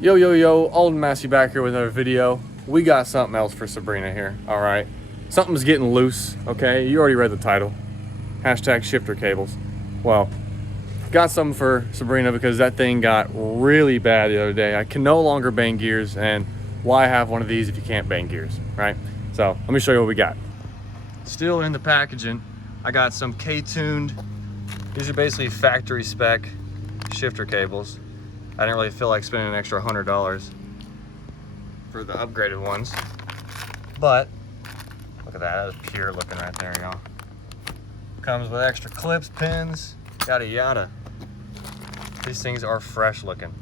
Yo, Old and Massey back here with another video. We got something else for Sabrina here, all right? Something's getting loose, okay? You already read the title. Hashtag shifter cables. Well, got something for Sabrina because that thing got really bad the other day. I can no longer bang gears, and why have one of these if you can't bang gears, right? So let me show you what we got. Still in the packaging, I got some K-tuned. These are basically factory spec shifter cables. I didn't really feel like spending an extra $100 for the upgraded ones, but look at that, that's pure looking right there, y'all. Comes with extra clips, pins, yada yada. These things are fresh looking.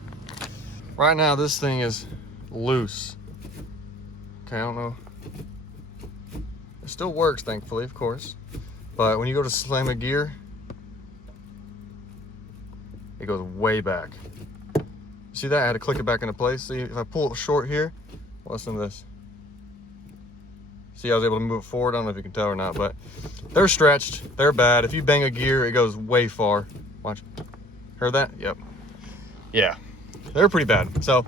Right now this thing is loose. Okay, I don't know. It still works, thankfully, of course, but when you go to slam a gear, it goes way back. See that? I had to click it back into place. See, if I pull it short here, listen to this. See, I was able to move it forward. I don't know if you can tell or not, but they're stretched. They're bad. If you bang a gear, it goes way far. Watch. Heard that? Yep. Yeah, they're pretty bad. So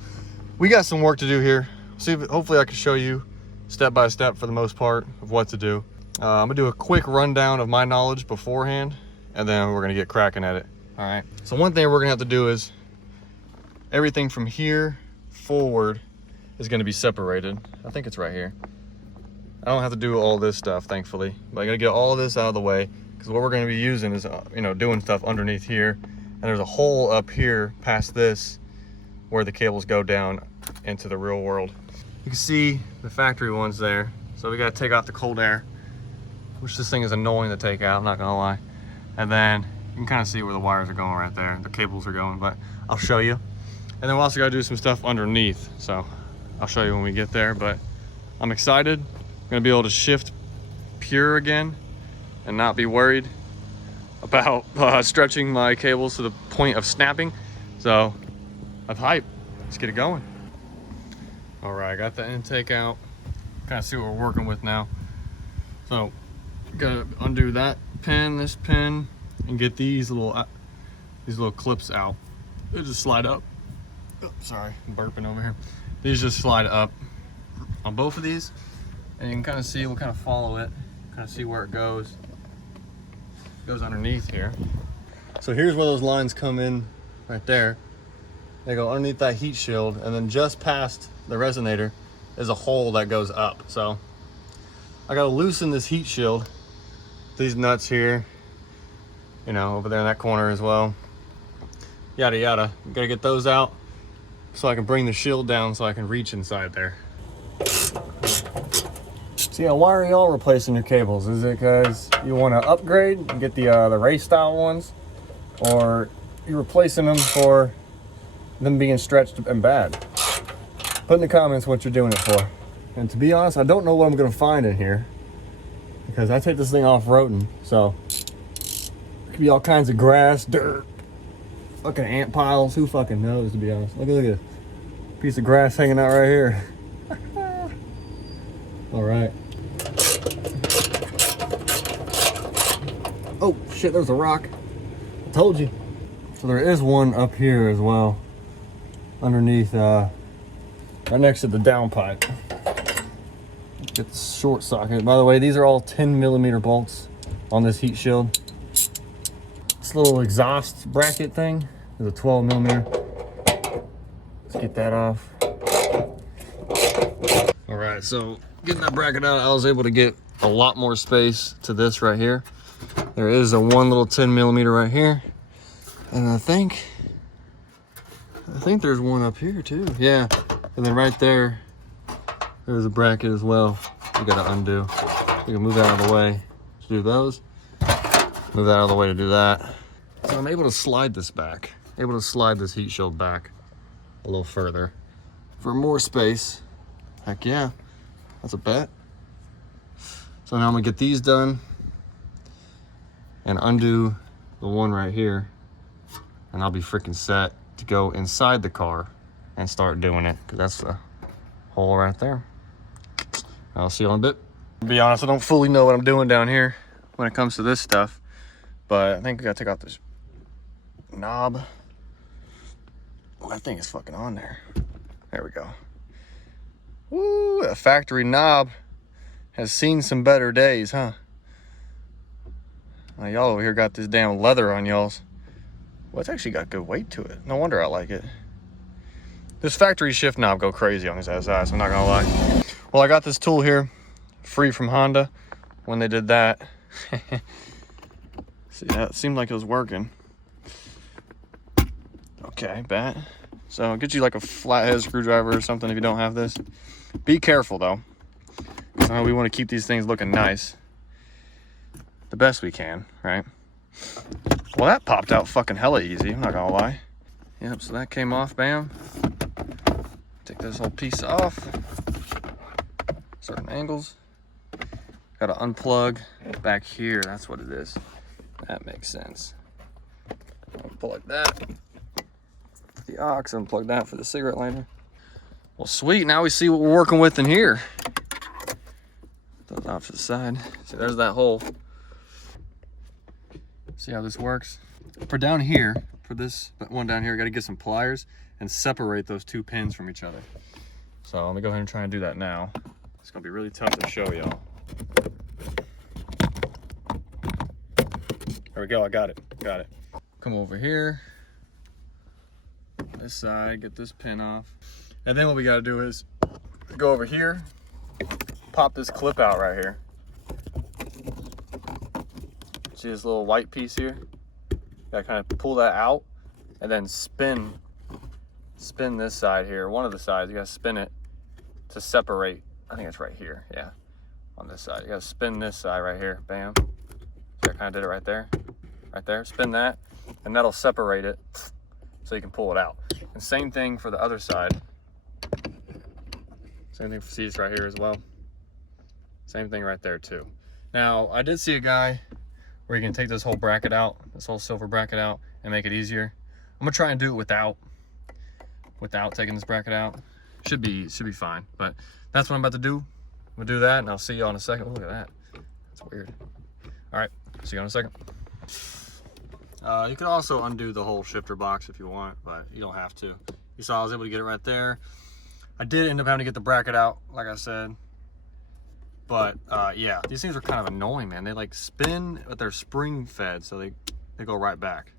we got some work to do here. See, if, hopefully I can show you step by step for the most part of what to do. I'm gonna do a quick rundown of my knowledge beforehand, and then we're gonna get cracking at it. All right. So one thing we're gonna have to do is everything from here forward is going to be separated. I think it's right here. I don't have to do all this stuff, thankfully, but I got to get all this out of the way because what we're going to be using is, doing stuff underneath here. And there's a hole up here past this where the cables go down into the real world. You can see the factory ones there. So we got to take off the cold air, which this thing is annoying to take out, I'm not going to lie. And then you can kind of see where the wires are going right there. The cables are going, but I'll show you. And then we also got to do some stuff underneath. So I'll show you when we get there, but I'm excited. I'm going to be able to shift pure again and not be worried about stretching my cables to the point of snapping. So I'm hyped. Let's get it going. All right, I got the intake out. Kind of see what we're working with now. So got to undo that pin, this pin, and get these little clips out. They just slide up. Oops, sorry, I'm burping over here. These just slide up on both of these, and you can kind of see, we'll kind of follow it, kind of see where it goes. It goes underneath here. So here's where those lines come in right there. They go underneath that heat shield, and then just past the resonator is a hole that goes up. So I gotta loosen this heat shield, these nuts here, over there in that corner as well. Yada yada, gotta get those out so I can bring the shield down so I can reach inside there. So yeah, why are y'all replacing your cables? Is it because you want to upgrade and get the race style ones, or you're replacing them for them being stretched and bad? Put in the comments what you're doing it for. And to be honest, I don't know what I'm gonna find in here because I take this thing off-roading, so it could be all kinds of grass, dirt, fucking ant piles, who fucking knows, to be honest. Look at this piece of grass hanging out right here. All right. Oh shit, there's a rock. I told you. So there is one up here as well, underneath, right next to the downpipe. Get the short socket. By the way, these are all 10mm bolts on this heat shield. This little exhaust bracket thing is a 12mm. Let's get that off. All right, so getting that bracket out, I was able to get a lot more space to this right here. There is a one little 10mm right here, and I think there's one up here too. Yeah, and then right there, there's a bracket as well. We gotta undo. You can move that out of the way to do those. Move that out of the way to do that. So I'm able to slide this back. Able to slide this heat shield back a little further for more space. Heck yeah, that's a bet. So now I'm gonna get these done and undo the one right here, and I'll be freaking set to go inside the car and start doing it, because that's the hole right there. I'll see you in a bit. To be honest, I don't fully know what I'm doing down here when it comes to this stuff, but I think I gotta take out this knob. That thing is fucking on there. There we go. Woo, that factory knob has seen some better days, huh? Now, y'all over here got this damn leather on y'all's. Well, it's actually got good weight to it. No wonder I like it. This factory shift knob go crazy on this SI, so I'm not gonna lie. Well, I got this tool here, free from Honda, when they did that. See, that seemed like it was working. Okay, bat. So I'll get you like a flathead screwdriver or something if you don't have this. Be careful though. We want to keep these things looking nice. The best we can, right? Well, that popped out fucking hella easy, I'm not gonna lie. Yep, so that came off, bam. Take this whole piece off. Certain angles. Gotta unplug back here, that's what it is. That makes sense. Pull like that. The aux, unplug that for the cigarette lighter. Well, sweet, now we see what we're working with in here. Those off to the side. See, there's that hole. See how this works? For down here, for this one down here, I gotta get some pliers and separate those two pins from each other. So let me go ahead and try and do that now. It's gonna be really tough to show y'all. There we go, I got it, got it. Come over here, this side, get this pin off. And then what we gotta do is go over here, pop this clip out right here. See this little white piece here? Gotta kind of pull that out and then spin this side here, one of the sides. You gotta spin it to separate. I think it's right here, yeah, on this side. You gotta spin this side right here, bam. See, I kind of did it right there, spin that, and that'll separate it so you can pull it out. And same thing for the other side. Same thing for seats right here as well. Same thing right there too. Now, I did see a guy where you can take this whole bracket out, this whole silver bracket out, and make it easier. I'm gonna try and do it without taking this bracket out. Should be fine, but that's what I'm about to do. I'm gonna do that, and I'll see you in a second. Look at that, that's weird. All right, see you in a second. You could also undo the whole shifter box if you want, but you don't have to. You saw I was able to get it right there. I did end up having to get the bracket out, like I said. But yeah, these things are kind of annoying, man. They like spin, but they're spring fed, so they go right back.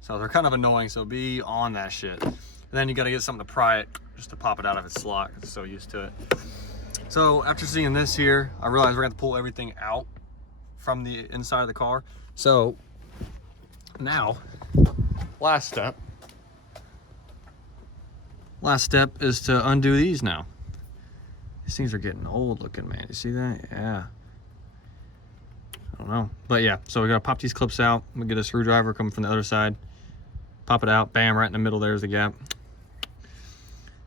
So they're kind of annoying, so be on that shit. And then you gotta get something to pry it, just to pop it out of its slot, because it's so used to it. So after seeing this here, I realized we're gonna have to pull everything out from the inside of the car. So now, last step is to undo these now. These things are getting old looking, man. You see that? Yeah. I don't know. But yeah, so we gotta pop these clips out. I'm gonna get a screwdriver coming from the other side. Pop it out, bam, right in the middle, there's the gap.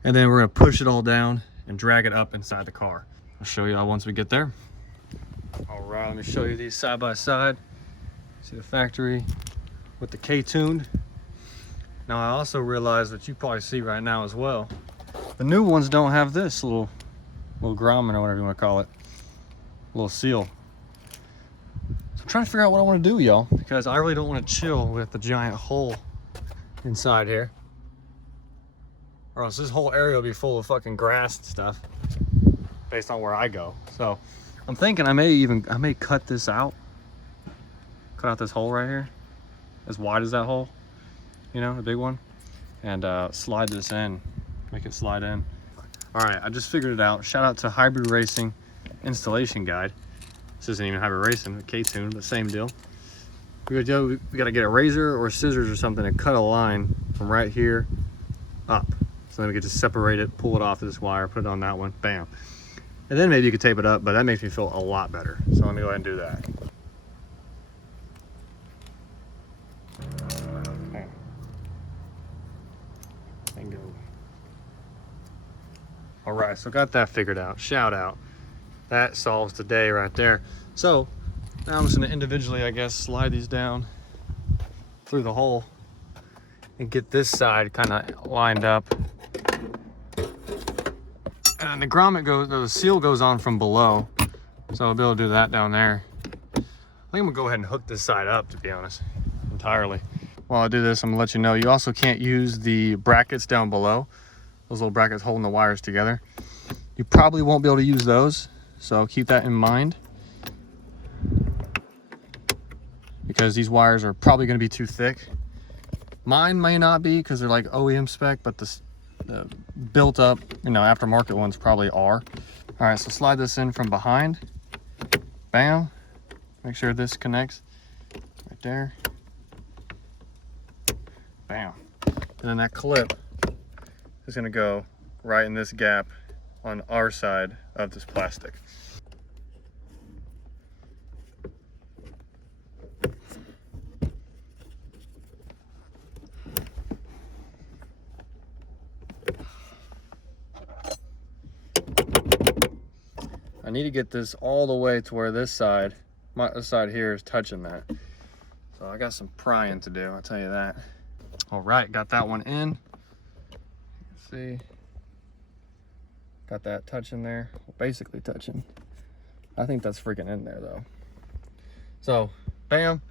And then we're gonna push it all down and drag it up inside the car. I'll show you all once we get there. All right, let me show you these side by side. See the factory with the K-tuned. Now I also realized that you probably see right now as well, the new ones don't have this little grommet or whatever you want to call it, little seal. So I'm trying to figure out what I want to do, y'all, because I really don't want to chill with the giant hole inside here, or else this whole area will be full of fucking grass and stuff based on where I go. So I'm thinking I may cut this out, cut out this hole right here, as wide as that hole, you know, the big one, and slide this in, make it slide in. All right, I just figured it out. Shout out to Hybrid Racing Installation Guide. This isn't even Hybrid Racing, K-Tune, but same deal. We gotta get a razor or scissors or something and cut a line from right here up. So then we can just separate it, pull it off this wire, put it on that one, bam. And then maybe you could tape it up, but that makes me feel a lot better. So let me go ahead and do that. Okay. And go. All right, so got that figured out. Shout out. That solves the day right there. So now I'm just gonna individually, I guess, slide these down through the hole and get this side kind of lined up. And the grommet goes, the seal goes on from below. So I'll be able to do that down there. I think I'm gonna go ahead and hook this side up, to be honest, entirely. While I do this, I'm gonna let you know, you also can't use the brackets down below those little brackets holding the wires together. You probably won't be able to use those, so keep that in mind, because these wires are probably going to be too thick. Mine may not be because they're like OEM-Spec, but the built up, you know, aftermarket ones probably are. All right, so slide this in from behind. Bam. Make sure this connects right there. Bam. And then that clip is going to go right in this gap on our side of this plastic. I need to get this all the way to where this side, this side here is touching that. So I got some prying to do, I'll tell you that. All right, got that one in. Let's see. Got that touching there, basically touching. I think that's freaking in there though. So, bam,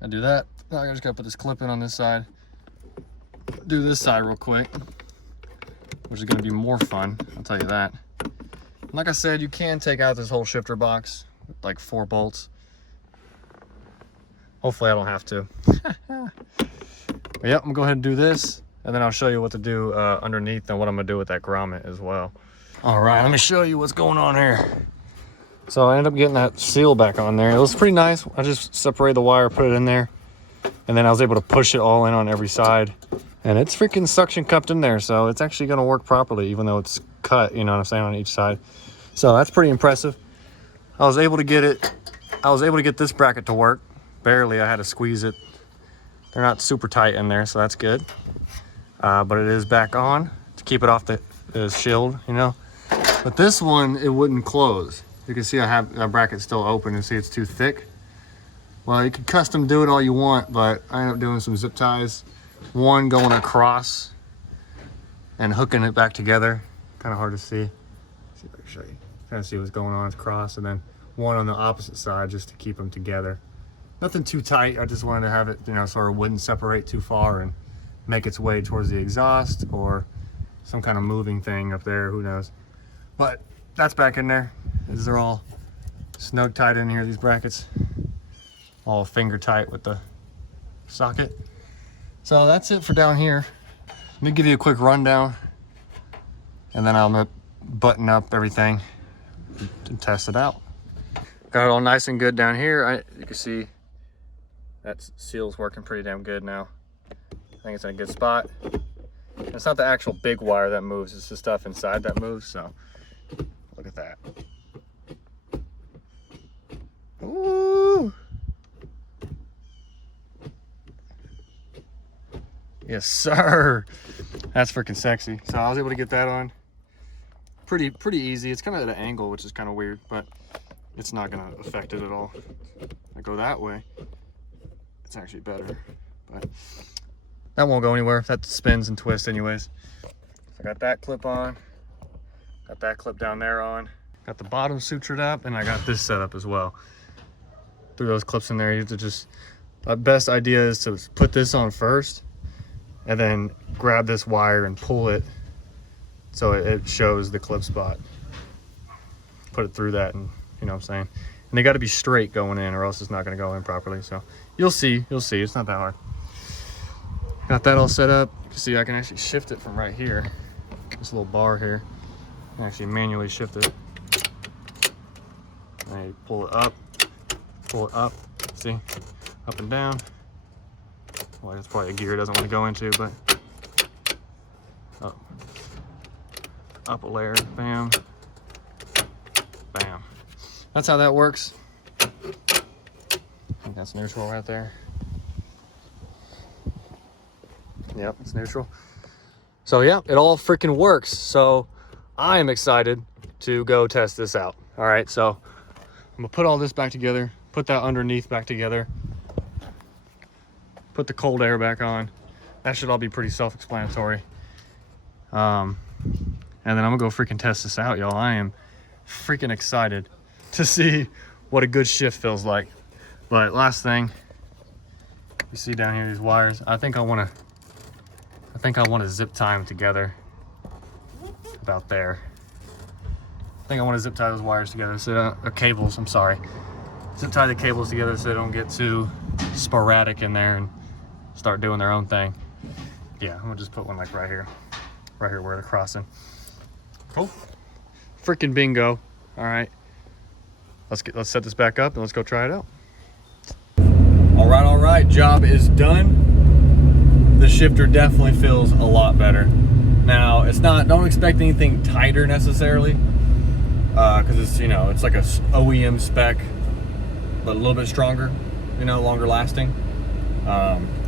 I do that. Now I just gotta put this clip in on this side. Do this side real quick, which is gonna be more fun, I'll tell you that. Like I said, you can take out this whole shifter box with like 4 bolts. Hopefully I don't have to. But yep, I'm gonna go ahead and do this, and then I'll show you what to do underneath and what I'm gonna do with that grommet as well. All right, let me show you what's going on here. So I ended up getting that seal back on there. It was pretty nice. I just separated the wire, put it in there, and then I was able to push it all in on every side. And it's freaking suction cupped in there, so it's actually gonna work properly, even though it's cut, you know what I'm saying, on each side. So that's pretty impressive. I was able to get this bracket to work. Barely, I had to squeeze it. They're not super tight in there, so that's good. But it is back on to keep it off the shield, you know. But this one, it wouldn't close. You can see I have that bracket still open and see it's too thick. Well, you can custom do it all you want, but I ended up doing some zip ties. One going across and hooking it back together. Kind of hard to see. Let's see if I can show you. Kind of see what's going on. It's cross, and then one on the opposite side just to keep them together. Nothing too tight. I just wanted to have it, you know, so it wouldn't separate too far and make its way towards the exhaust or some kind of moving thing up there. Who knows? But that's back in there. These are all snug tight in here. These brackets, all finger tight with the socket. So that's it for down here. Let me give you a quick rundown, and then I'll button up everything and test it out. Got it all nice and good down here. You can see that seal's working pretty damn good now. I think it's in a good spot. It's not the actual big wire that moves, it's the stuff inside that moves, so look at that. Ooh! Yes, sir. That's freaking sexy. So I was able to get that on pretty easy. It's kind of at an angle, which is kind of weird, but it's not going to affect it at all. I go that way, it's actually better, but that won't go anywhere. That spins and twists anyways. So I got that clip on, got that clip down there on, got the bottom sutured up, and I got this set up as well. Threw those clips in there. You have to just, the best idea is to put this on first and then grab this wire and pull it so it shows the clip spot. Put it through that, and you know what I'm saying? And they got to be straight going in, or else it's not going to go in properly. So you'll see, it's not that hard. Got that all set up. You can see I can actually shift it from right here. This little bar here. I can actually manually shift it. And you pull it up, see? Up and down. Well, that's probably a gear it doesn't want to go into, but up a layer, bam, bam. That's how that works. I think that's neutral right there. Yep, it's neutral. So yeah, it all freaking works. So I am excited to go test this out. All right, so I'm gonna put all this back together, put that underneath back together, put the cold air back on. That should all be pretty self-explanatory. And then I'm gonna go freaking test this out, y'all. I am freaking excited to see what a good shift feels like. But last thing, you see down here these wires. I think I want to zip tie them together about there. I think I want to zip tie those wires together, so or cables, I'm sorry. Zip tie the cables together so they don't get too sporadic in there and start doing their own thing. Yeah, I'm gonna just put one like right here where they're crossing. Cool. Freaking bingo. All right, let's set this back up and let's go try it out. All right, job is done. The shifter definitely feels a lot better. Now, it's not, don't expect anything tighter necessarily, because it's, you know, it's like a OEM-Spec, but a little bit stronger, you know, longer lasting.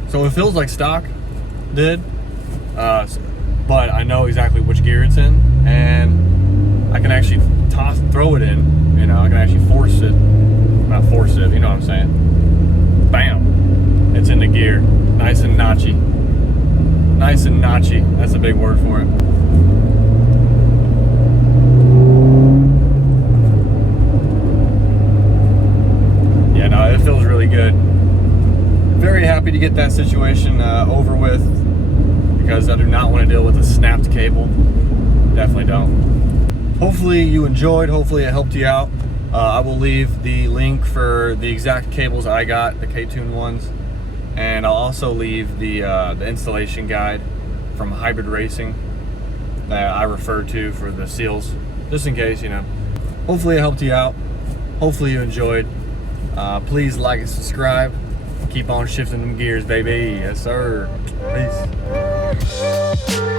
So it feels like stock did, but I know exactly which gear it's in, and I can actually throw it in, you know, I can actually not force it, you know what I'm saying? Bam, it's in the gear, nice and notchy. Nice and notchy, that's a big word for it. Yeah, no, it feels really good. Very happy to get that situation over with, because I do not want to deal with a snapped cable. Definitely don't. Hopefully you enjoyed, hopefully it helped you out. I will leave the link for the exact cables I got, the K-Tune ones, and I'll also leave the installation guide from Hybrid Racing that I referred to for the seals, just in case, you know. Hopefully it helped you out. Hopefully you enjoyed. Please like and subscribe. Keep on shifting them gears, baby. Yes, sir. Peace.